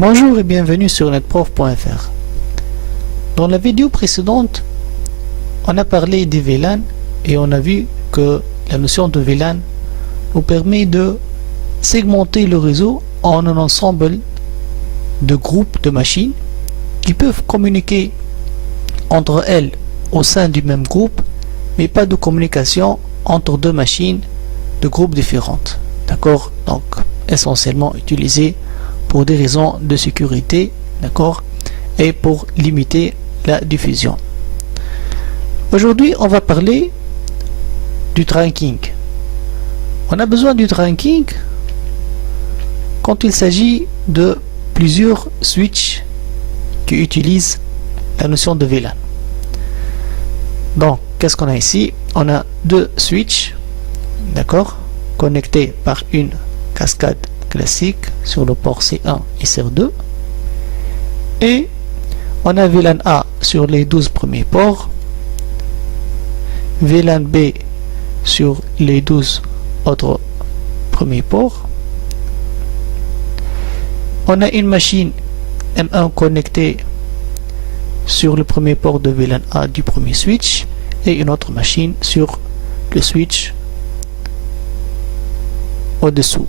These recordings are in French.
Bonjour et bienvenue sur netprof.fr. Dans la vidéo précédente, on a parlé des VLAN et on a vu que la notion de VLAN nous permet de segmenter le réseau en un ensemble de groupes de machines qui peuvent communiquer entre elles au sein du même groupe, mais pas de communication entre deux machines de groupes différentes. D'accord? Donc, essentiellement utilisé pour des raisons de sécurité, d'accord, et pour limiter la diffusion. Aujourd'hui, on va parler du trunking. On a besoin du trunking quand il s'agit de plusieurs switches qui utilisent la notion de VLAN. Donc, qu'est-ce qu'on a ici? On a deux switches, d'accord, connectés par une cascade classique sur le port C1 et C2, et on a VLAN A sur les 12 premiers ports, VLAN B sur les 12 autres premiers ports. On a une machine M1 connectée sur le premier port de VLAN A du premier switch et une autre machine sur le switch au-dessous.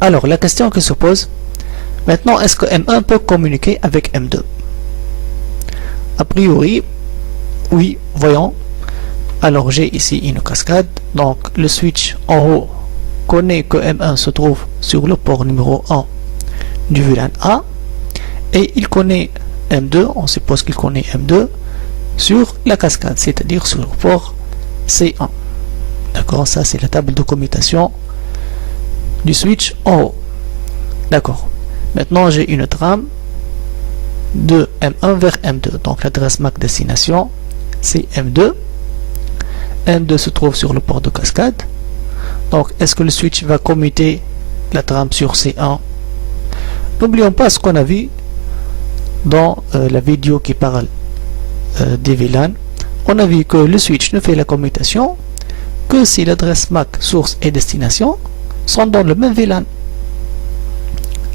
Alors, la question qui se pose maintenant, est-ce que M1 peut communiquer avec M2? A priori, oui, voyons. Alors, j'ai ici une cascade. Donc, le switch en haut connaît que M1 se trouve sur le port numéro 1 du VLAN A. Et il connaît M2, on suppose qu'il connaît M2 sur la cascade, c'est-à-dire sur le port C1. D'accord, ça c'est la table de commutation du switch en haut. D'accord. Maintenant, j'ai une trame de M1 vers M2. Donc, l'adresse MAC destination, c'est M2. M2 se trouve sur le port de cascade. Donc, est-ce que le switch va commuter la trame sur C1? N'oublions pas ce qu'on a vu dans la vidéo qui parle des VLAN. On a vu que le switch ne fait la commutation que si l'adresse MAC source et destination sont dans le même VLAN.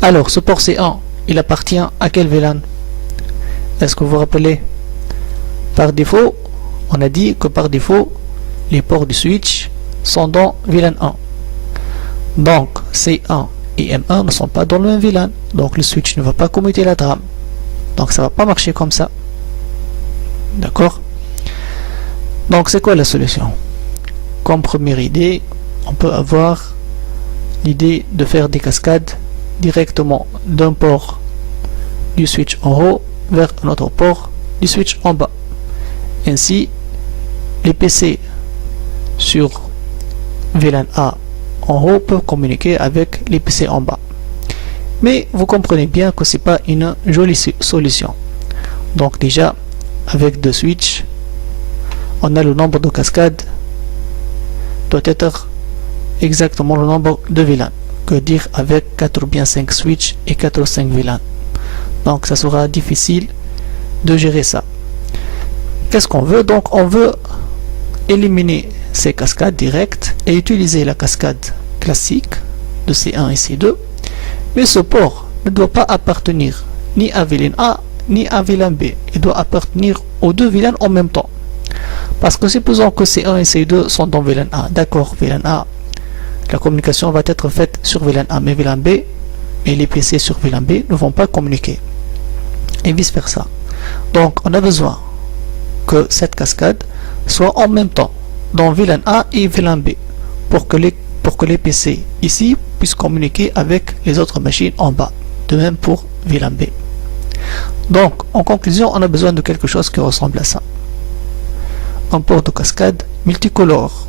Alors, ce port C1, il appartient à quel VLAN? Est-ce que vous vous rappelez? Par défaut, on a dit que par défaut, les ports du switch sont dans VLAN 1. Donc, C1 et M1 ne sont pas dans le même VLAN. Donc, le switch ne va pas commuter la trame. Donc, ça ne va pas marcher comme ça. D'accord? Donc, c'est quoi la solution? Comme première idée, on peut avoir l'idée de faire des cascades directement d'un port du switch en haut vers un autre port du switch en bas. Ainsi, les PC sur VLAN A en haut peuvent communiquer avec les PC en bas. Mais vous comprenez bien que ce n'est pas une jolie solution. Donc déjà, avec deux switches, on a le nombre de cascades doit être exactement le nombre de VLAN. Que dire avec 4 ou bien 5 switches et 4 ou 5 VLAN? Donc ça sera difficile de gérer ça. Qu'est-ce qu'on veut? Donc on veut éliminer ces cascades directes et utiliser la cascade classique de C1 et C2. Mais ce port ne doit pas appartenir ni à VLAN A ni à VLAN B. Il doit appartenir aux deux VLAN en même temps. Parce que supposons que C1 et C2 sont dans VLAN A. D'accord, VLAN A, la communication va être faite sur VLAN A, mais VLAN B et les PC sur VLAN B ne vont pas communiquer. Et vice versa. Donc, on a besoin que cette cascade soit en même temps dans VLAN A et VLAN B pour que les PC ici puissent communiquer avec les autres machines en bas. De même pour VLAN B. Donc, en conclusion, on a besoin de quelque chose qui ressemble à ça. Un port de cascade multicolore.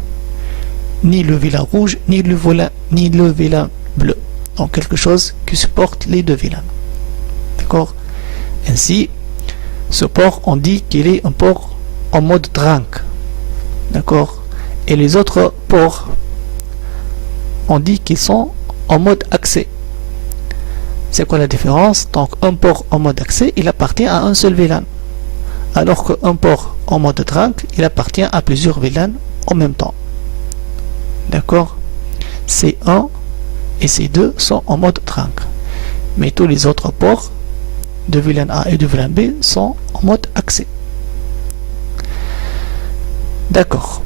Ni le VLAN rouge, ni le VLAN bleu. Donc, quelque chose qui supporte les deux VLAN. D'accord? Ainsi, ce port, on dit qu'il est un port en mode trunk. D'accord? Et les autres ports, on dit qu'ils sont en mode accès. C'est quoi la différence? Donc, un port en mode accès, il appartient à un seul VLAN. Alors qu'un port en mode trunk, il appartient à plusieurs VLAN en même temps. D'accord? C1 et C2 sont en mode trunk. mais tous les autres ports de VLAN A et de VLAN B sont en mode accès. D'accord.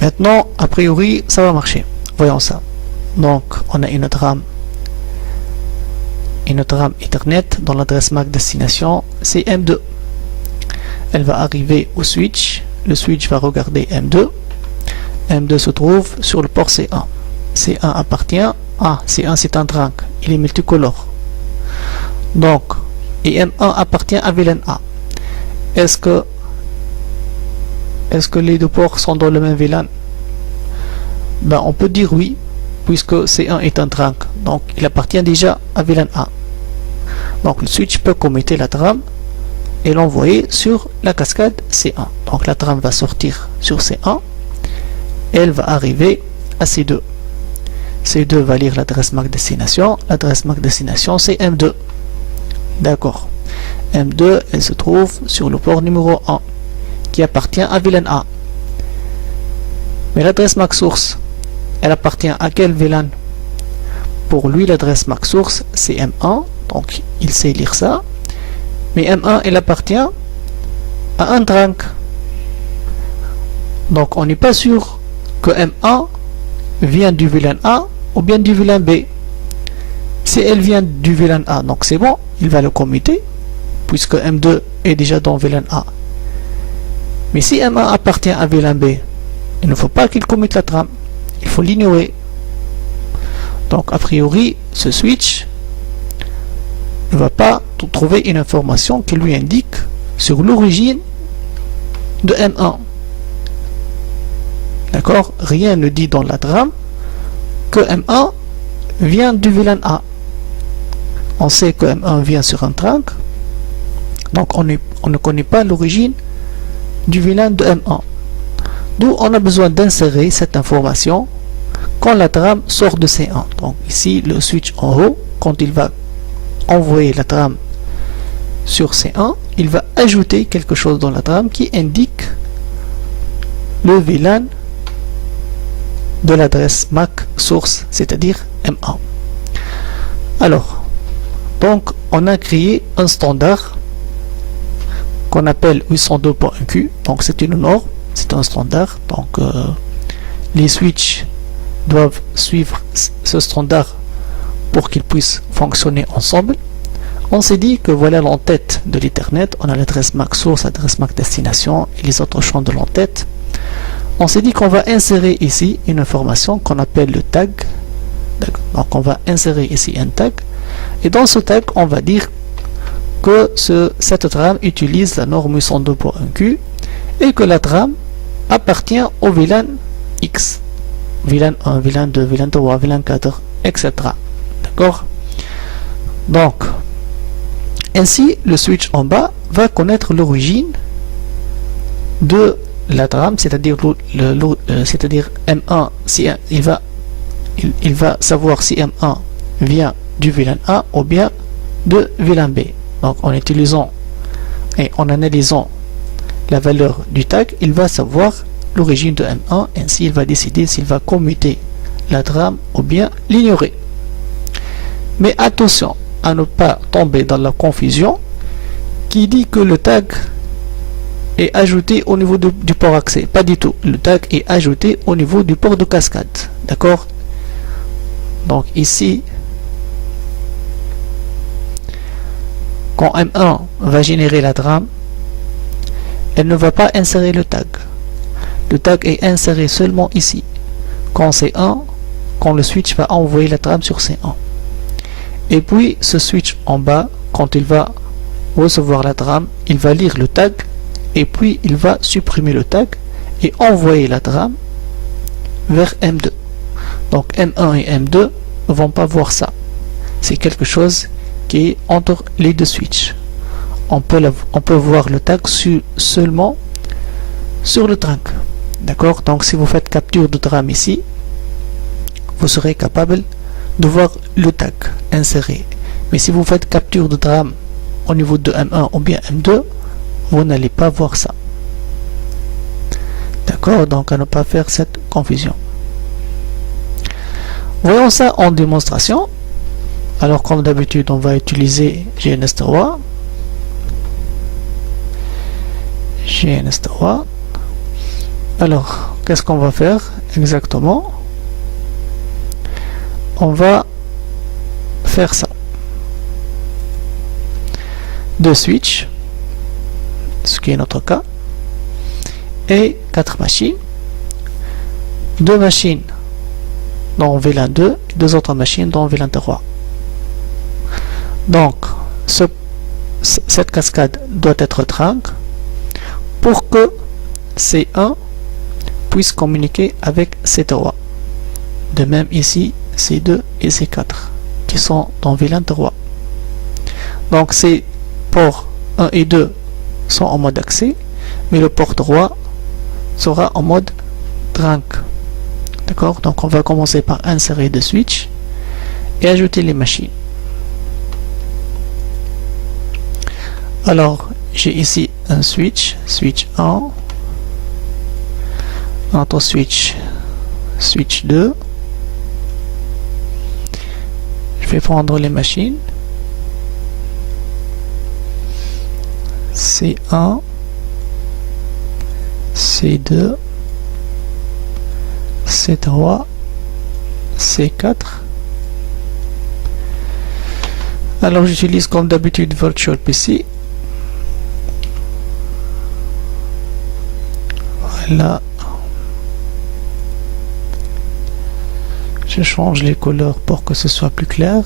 Maintenant, a priori, ça va marcher. Voyons ça. Donc, on a une autre RAM Ethernet dans l'adresse MAC destination, c'est M2. Elle va arriver au switch. Le switch va regarder M2. M2 se trouve sur le port C1. C1 appartient à C1, c'est un trunk. Il est multicolore. Donc, et M1 appartient à VLAN A. Est-ce que les deux ports sont dans le même VLAN? Ben, on peut dire oui, puisque C1 est un trunk. Donc, il appartient déjà à VLAN A. Donc, le switch peut commuter la trame et l'envoyer sur la cascade C1. Donc, la trame va sortir sur C1 et elle va arriver à C2. C2 va lire l'adresse MAC destination. L'adresse MAC destination, c'est M2. D'accord. M2, elle se trouve sur le port numéro 1 qui appartient à VLAN A. Mais l'adresse MAC source, elle appartient à quel VLAN? Pour lui, l'adresse MAC source, c'est M1. Donc, il sait lire ça. Mais M1, elle appartient à un trunk. Donc, on n'est pas sûr que M1 vient du VLAN A ou bien du VLAN B. Si elle vient du VLAN A, donc c'est bon, il va le commuter, puisque M2 est déjà dans VLAN A. Mais si M1 appartient à VLAN B, il ne faut pas qu'il commute la trame. Il faut l'ignorer. Donc, a priori, ce switch ne va pas trouver une information qui lui indique sur l'origine de M1. D'accord? Rien ne dit dans la trame que M1 vient du VLAN A. On sait que M1 vient sur un trunk. Donc, on ne connaît pas l'origine du VLAN de M1. D'où on a besoin d'insérer cette information quand la trame sort de C1. Donc, ici, le switch en haut, quand il va envoyer la trame sur C1, il va ajouter quelque chose dans la trame qui indique le VLAN de l'adresse MAC source, c'est-à-dire M1. Alors, donc, on a créé un standard qu'on appelle 802.1q. Donc, c'est une norme, c'est un standard. Donc, les switches doivent suivre ce standard pour qu'ils puissent fonctionner ensemble. On s'est dit que voilà l'entête de l'Ethernet. On a l'adresse MAC source, l'adresse MAC destination et les autres champs de l'entête. On s'est dit qu'on va insérer ici une information qu'on appelle le tag. Donc on va insérer ici un tag. Et dans ce tag, on va dire que cette trame utilise la norme 802.1q et que la trame appartient au VLAN X. VLAN 1, VLAN 2, VLAN 3, VLAN 4, etc. D'accord? Donc, ainsi, le switch en bas va connaître l'origine de la trame, c'est-à-dire M1, si il va savoir si M1 vient du VLAN A ou bien de VLAN B. Donc, en utilisant et en analysant la valeur du tag, il va savoir l'origine de M1, ainsi il va décider s'il va commuter la trame ou bien l'ignorer. Mais attention à ne pas tomber dans la confusion qui dit que le tag est ajouté au niveau du port accès. Pas du tout. Le tag est ajouté au niveau du port de cascade. D'accord? Donc ici, quand M1 va générer la trame, elle ne va pas insérer le tag. Le tag est inséré seulement ici. Quand C1, quand le switch va envoyer la trame sur C1. Et puis ce switch en bas, quand il va recevoir la trame, il va lire le tag et puis il va supprimer le tag et envoyer la trame vers M2. Donc M1 et M2 ne vont pas voir ça. C'est quelque chose qui est entre les deux switches. On peut voir le tag seulement sur le trunk. D'accord? Donc si vous faites capture de trame ici, vous serez capable de voir le tag inséré. Mais si vous faites capture de trame au niveau de M1 ou bien M2, vous n'allez pas voir ça. D'accord? Donc à ne pas faire cette confusion. Voyons ça en démonstration. Alors comme d'habitude, on va utiliser GNS3. GNS3. Alors, qu'est-ce qu'on va faire exactement? On va faire ça. 2 switches, ce qui est notre cas, et 4 machines. 2 machines dans VLAN 2 et 2 autres machines dans VLAN 3. Donc, cette cascade doit être trunk pour que C1 puisse communiquer avec C3. De même ici, C2 et C4 qui sont dans VLAN 3. Donc, ces ports 1 et 2 sont en mode accès, mais le port 3 sera en mode trunk. D'accord? Donc, on va commencer par insérer des switches et ajouter les machines. Alors, j'ai ici un switch, switch 1, un autre switch, switch 2. Je vais prendre les machines. C1, C2, C3, C4. Alors j'utilise comme d'habitude Virtual PC. Voilà. Je change les couleurs pour que ce soit plus clair.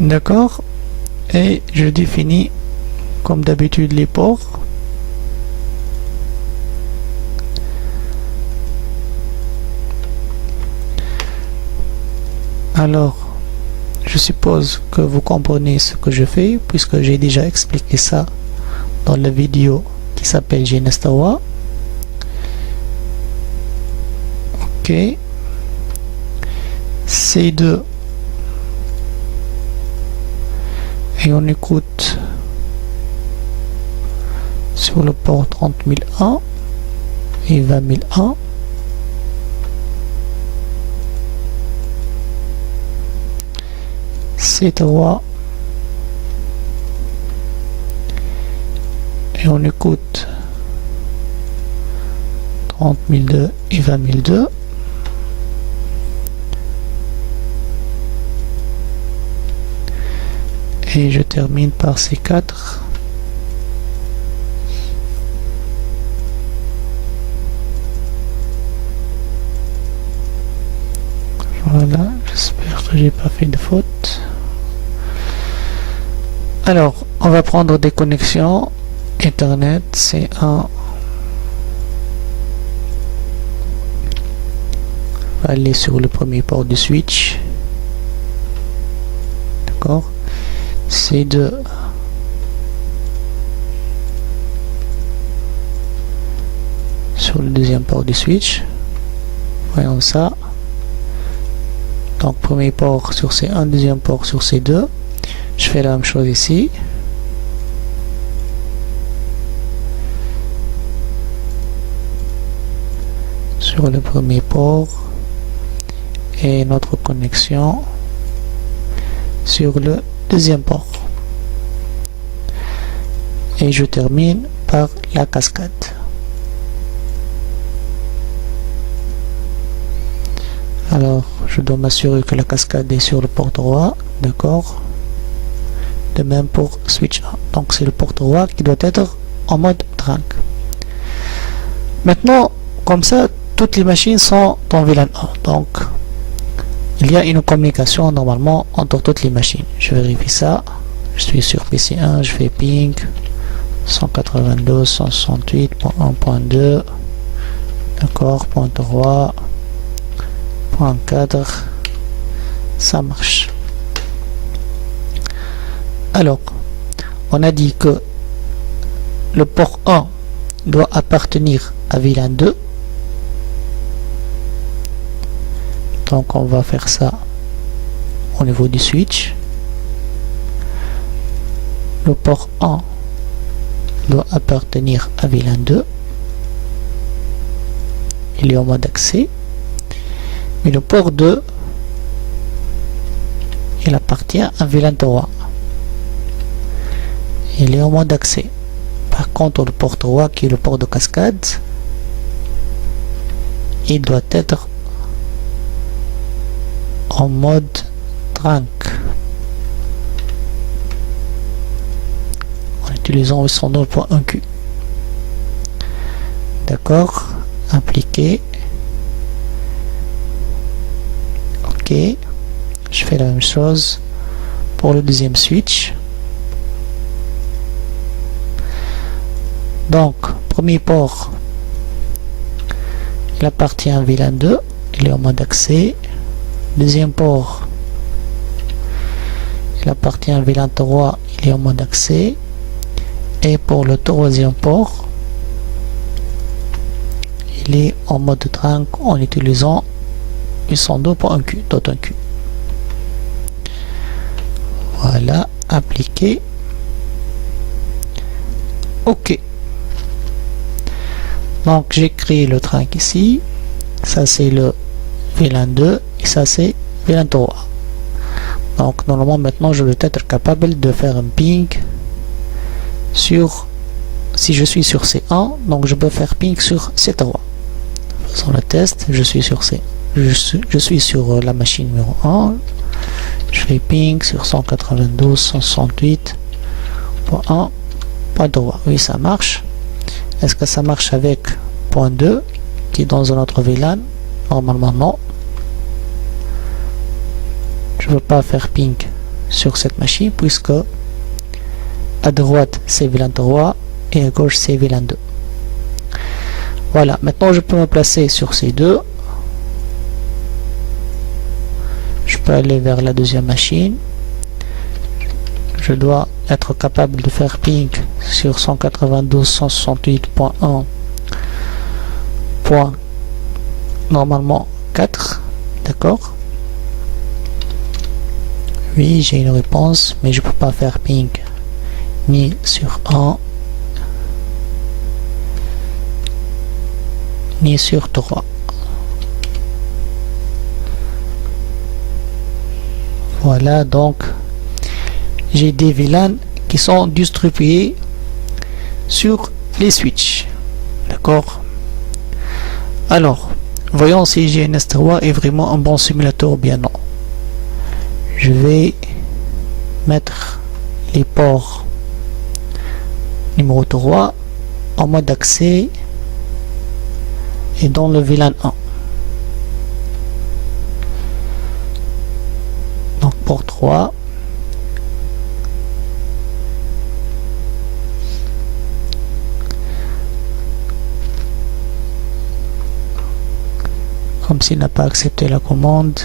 D'accord. Et je définis comme d'habitude les ports. Alors, je suppose que vous comprenez ce que je fais puisque j'ai déjà expliqué ça dans la vidéo qui s'appelle GNS3. Ok. C2. Et on écoute sur le port 30001 et 20001. C3 et on écoute 30002 et 20002. Et je termine par C4. Voilà, j'espère que j'ai pas fait de faute. Alors, on va prendre des connexions Ethernet C1. On va aller sur le premier port du switch. D'accord. C2 sur le deuxième port du switch. Voyons ça. Donc premier port sur C1, deuxième port sur C2. Je fais la même chose ici. Sur le premier port et notre connexion sur le deuxième port. Et je termine par la cascade. Alors, je dois m'assurer que la cascade est sur le port 3, d'accord. De même pour switch 1. Donc, c'est le port 3 qui doit être en mode trunk. Maintenant, comme ça, toutes les machines sont en VLAN 1. Donc, il y a une communication normalement entre toutes les machines. Je vérifie ça. Je suis sur PC1, je fais ping 192.168.1.2. D'accord, point 3. Point 4. Ça marche. Alors, on a dit que le port 1 doit appartenir à VLAN 2. Donc on va faire ça au niveau du switch. Le port 1 doit appartenir à VLAN 2. il est en mode accès, mais le port 2 il appartient à VLAN 3, il est en mode accès. Par contre le port 3 qui est le port de cascade, il doit être en mode trunk en utilisant 802.1q. D'accord, appliquer. Ok, je fais la même chose pour le deuxième switch. Donc premier port il appartient à VLAN 2, il est en mode accès. Deuxième port il appartient à VLAN 3, il est en mode accès. Et pour le troisième port il est en mode trunk en utilisant 802.1q. Voilà, appliquer. Ok. Donc j'ai créé le trunk ici. Ça c'est le VLAN 2 et ça c'est VLAN 3. Donc normalement maintenant je vais être capable de faire un ping sur, si je suis sur C1, donc je peux faire ping sur C3. Faisons le test. Je suis sur je suis sur la machine numéro 1. Je fais ping sur 192.168.1.3. Oui, ça marche. Est-ce que ça marche avec point 2 qui est dans un autre VLAN? Normalement non. Je ne veux pas faire ping sur cette machine puisque à droite c'est VLAN 3 et à gauche c'est VLAN 2. Voilà, maintenant je peux me placer sur ces deux. Je peux aller vers la deuxième machine. Je dois être capable de faire ping sur 192.168.1. Normalement 4. D'accord. Oui, j'ai une réponse, mais je ne peux pas faire ping ni sur 1 ni sur 3. Voilà, donc j'ai des VLAN qui sont distribués sur les switches. D'accord. Alors, voyons si GNS3 est vraiment un bon simulateur ou bien non. Je vais mettre les ports numéro 3 en mode accès et dans le VLAN 1. Donc port 3. Comme s'il n'a pas accepté la commande.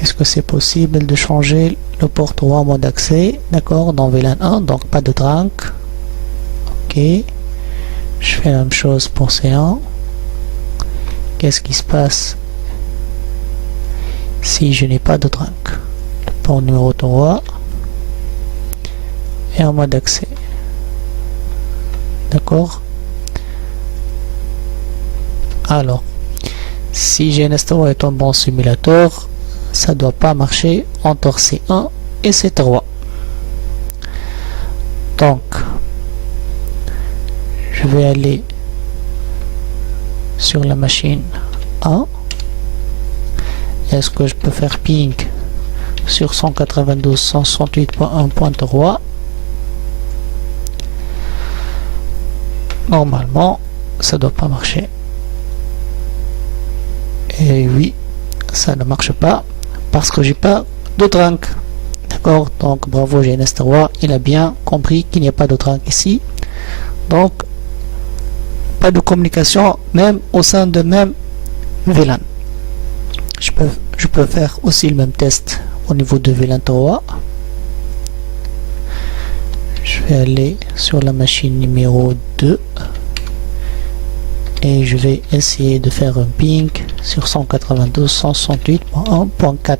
Est-ce que c'est possible de changer le port 3 en mode accès? D'accord, dans VLAN 1, donc pas de trunk. Ok. Je fais la même chose pour C1. Qu'est-ce qui se passe si je n'ai pas de trunk? Le port numéro 3 est en mode accès. D'accord. Alors, si GNS3 est un bon simulateur, ça doit pas marcher entre C1 et C3. Donc, je vais aller sur la machine 1. Est-ce que je peux faire ping sur 192.168.1.3? Normalement, ça doit pas marcher. Et oui, ça ne marche pas parce que j'ai pas de trunk. D'accord, donc bravo GNS3, il a bien compris qu'il n'y a pas de trunk ici. Donc, pas de communication même au sein de même VLAN. Je peux faire aussi le même test au niveau de VLAN 3. Je vais aller sur la machine numéro 2 et je vais essayer de faire un ping sur 192.168.1.4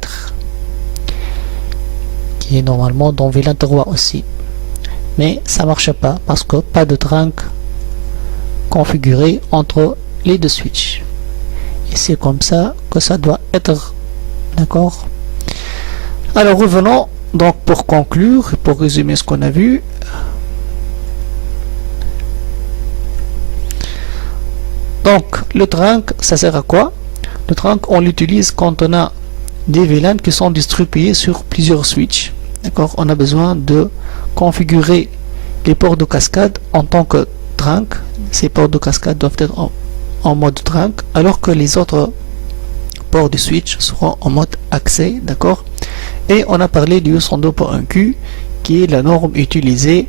qui est normalement dans VLAN 3 aussi, mais ça marche pas parce que pas de trunk configurer entre les deux switches. Et c'est comme ça que ça doit être. D'accord? Alors revenons donc pour conclure, pour résumer ce qu'on a vu. Donc le trunk, ça sert à quoi? Le trunk, on l'utilise quand on a des VLAN qui sont distribués sur plusieurs switches. D'accord? On a besoin de configurer les ports de cascade en tant que trunk. Ces ports de cascade doivent être en mode trunk, alors que les autres ports du switch seront en mode accès. D'accord? Et on a parlé du 102.1Q, qui est la norme utilisée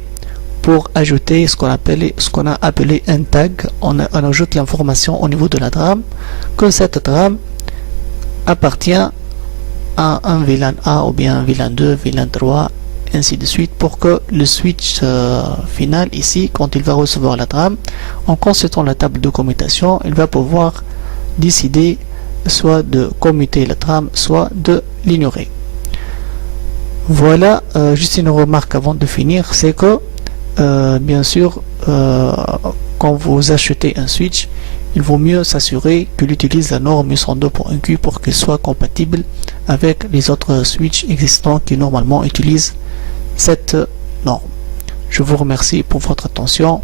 pour ajouter ce qu'on a appelé un tag. On ajoute l'information au niveau de la trame, que cette trame appartient à un VLAN A ou bien un VLAN 2, VLAN 3, ainsi de suite, pour que le switch final ici, quand il va recevoir la trame, en consultant la table de commutation, il va pouvoir décider soit de commuter la trame, soit de l'ignorer. Voilà, juste une remarque avant de finir, c'est que bien sûr, quand vous achetez un switch, il vaut mieux s'assurer qu'il utilise la norme 102.1Q pour qu'il soit compatible avec les autres switches existants qui normalement utilisent cette norme. Je vous remercie pour votre attention.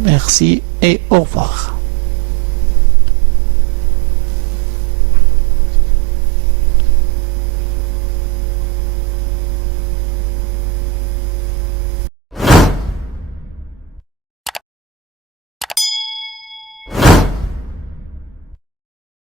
Merci et au revoir.